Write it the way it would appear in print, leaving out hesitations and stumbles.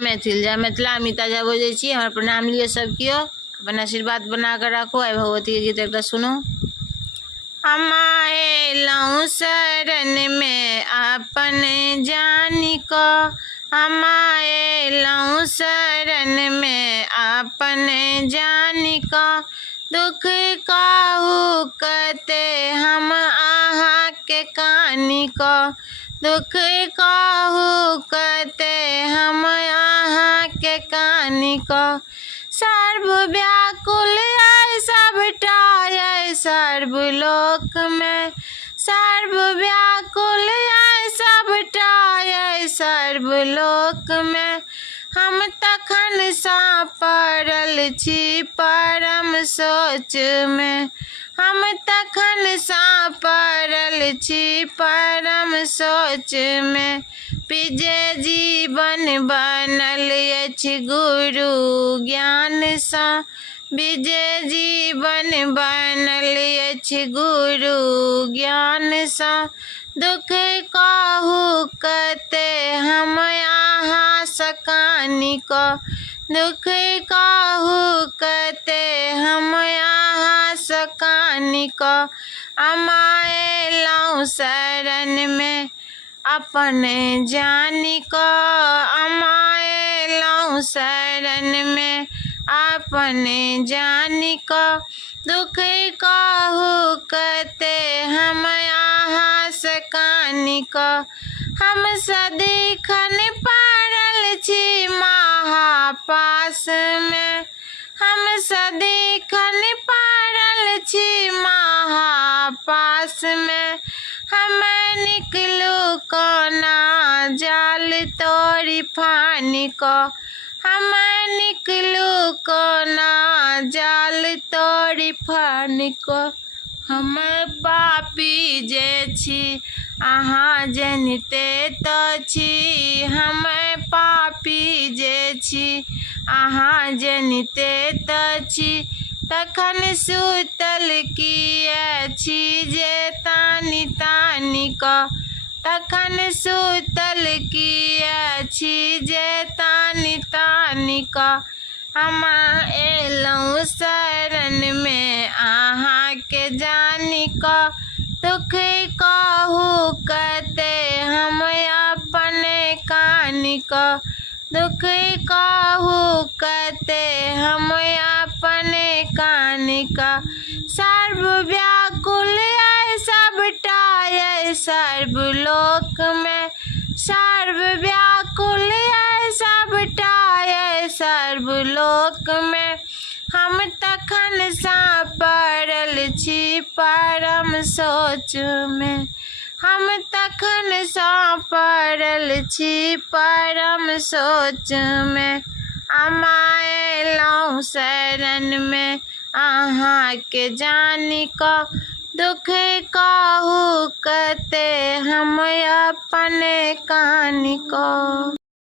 मैथिल जा मिथिला मिता जा बजे छी। हमार प्रणाम लियो सब कियो, अपन आशीर्वाद बना कर रखो। आइ भगवती के गीत एक सुनो। अम्मा एलौं शरण में अपन जानी को, अम्मा एलौं शरण में अपन जानी को, दुख काहू कते हम आहा के कानी को, दुख काहू कते हम आहा के कानी को, सर्व व्याकुल आय सबटा आय सर्वलोक में, सर्व व्याकुल आय सबटा आय सर्वलोक में, हम तखन सा पड़ल छी परम सोच में, हम तखन सा पड़ल छी परम सोच में, पिजे जीवन बनल अछि गुरु ज्ञान सा, विजय जीवन बनल अछि गुरु ज्ञान सा, दुख काहू कते हम आहा सकानी को, दुख काहू कते हम आहा सकानी को, अम्मा एलौं शरण में अपन जानी को, अम्मा एलौं शरण में अपन जानी को, दुख काहू कते हम आहा सकानी को, हम सदिखन पड़ल छी महापास में, हम सदिखन पड़ल छी महापास में, हम निकलू कोना जाल तोरी फानी को, हम निकलू कोना जाल तोरी फानी को, हम पापी जे छी अहाँ जनिते तो छी, हम पापी जे छी अहाँ जनिते तो छी, तखन सुतल किए छी जे तानी तानी को, तखन सुतल किए छी जे तानी तानी को, हम एलौं शरण में अहाँ के जानी को, दुख काहू कते हम अपने कानी को, दुख काहू कते हम अपने कानी का, सर्व व्याकुल आय सबटा आय सर्वलोक में, सर्व व्याकुल आय सबटा आय सर्वलोक में, हम तखन सा पड़ल छी परम सोच में, हम तखन सा पड़ल छी परम सोच में, अम्मा एलौं शरण में अहाँ के जानी को, दुख काहू कते हम अपने कानी को।